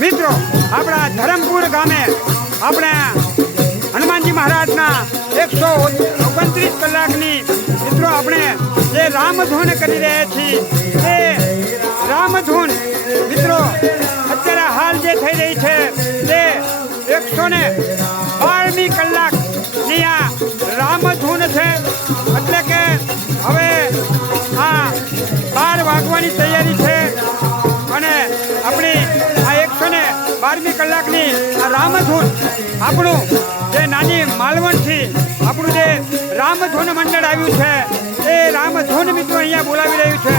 મિત્રો આપણા ધરમપુર ગામે આપણે હનુમાનજી મહારાજના 129 કલાકની મિત્રો આપણે જે રામધૂન કરી રહ્યા છીએ તે રામધૂન મિત્રો અત્યારે હાલ જે થઈ રહી છે તે 112મી કલાકની આ રામધૂન છે એટલે કે હવે આ 12 વાગવાની તૈયારી છે અને આપણી આ 112મી કલાકની આ રામધૂન આપણું જે નાની માલવણથી આપણું જે રામધૂન મંડળ આવ્યું છે એ રામધૂન મિત્રો અહીંયા બોલાવી રહ્યું છે.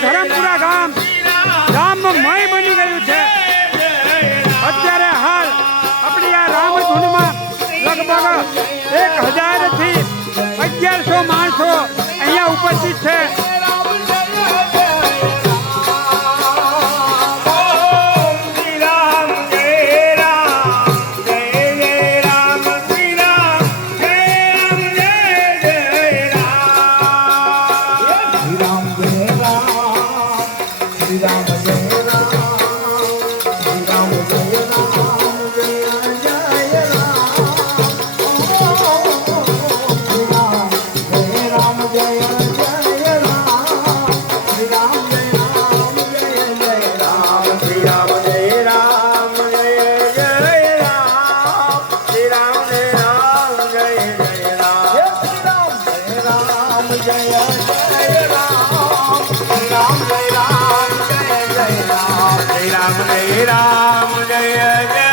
ધરમપુરા ગામ રામમય બની ગયું છે. અત્યારે હાલ આપણી આ રામધૂનમાં લગભગ 1000 થી 1100 માણસો અહીંયા ઉપસ્થિત છે. Ram Jaya Jaya